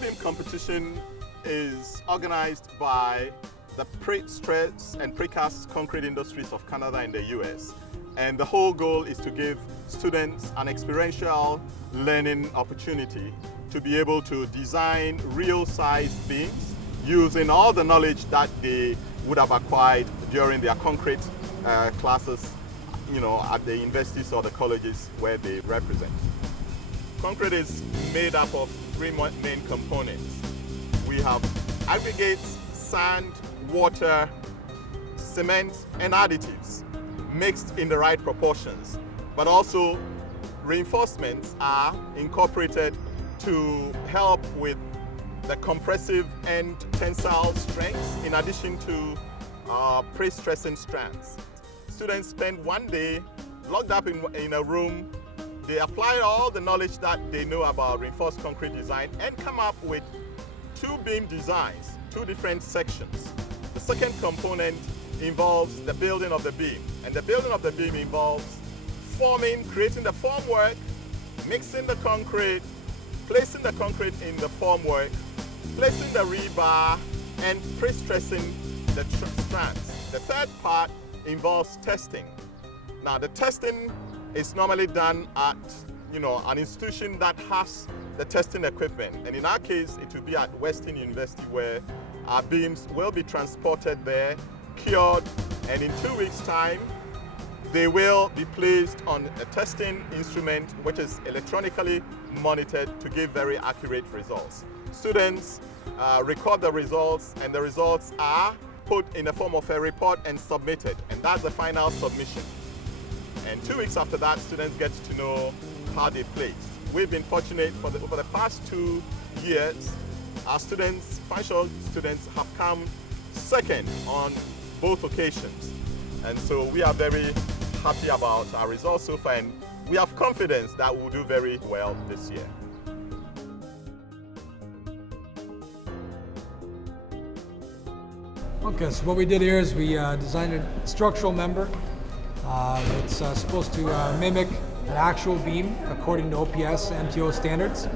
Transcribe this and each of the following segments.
beam competition is organized by the prestressed and precast concrete industries of Canada and the US. And the whole goal is to give students an experiential learning opportunity to be able to design real-sized beams using all the knowledge that they would have acquired during their concrete classes, at the universities or the colleges where they represent. Concrete is made up of three main components. We have aggregates, sand, water, cement, and additives mixed in the right proportions. But also reinforcements are incorporated to help with the compressive and tensile strengths in addition to pre-stressing strands. Students spend one day locked up in a room. They apply all the knowledge that they know about reinforced concrete design and come up with two beam designs, two different sections. The second component involves the building of the beam, and the building of the beam involves creating the formwork, mixing the concrete, placing the concrete in the formwork, placing the rebar, and pre-stressing the strands. The third part involves testing. Now, the testing is normally done at an institution that has the testing equipment, and in our case it will be at Western University, where our beams will be transported there, cured, and in 2 weeks' time they will be placed on a testing instrument which is electronically monitored to give very accurate results. Students record the results, and the results are put in the form of a report and submitted, and that's the final submission. And 2 weeks after that, students get to know how they placed. We've been fortunate over the past 2 years. Our students, Fanshawe students, have come second on both occasions. And so we are very happy about our results so far, and we have confidence that we'll do very well this year. Okay, so what we did here is we designed a structural member. It's supposed to mimic an actual beam according to OPS MTO standards.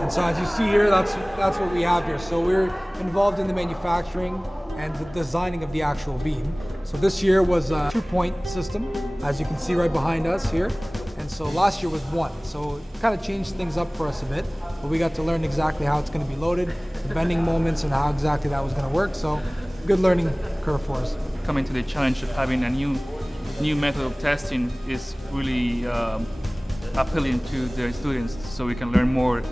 And so as you see here, that's what we have here. So we're involved in the manufacturing and the designing of the actual beam. So this year was a 2-point system, as you can see right behind us here. And so last year was 1. So it kind of changed things up for us a bit, but we got to learn exactly how it's going to be loaded, the bending moments, and how exactly that was going to work. So good learning curve for us. Coming to the challenge of having a new method of testing is really appealing to the students, so we can learn more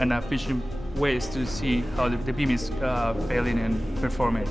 and efficient ways to see how the beam is failing and performing.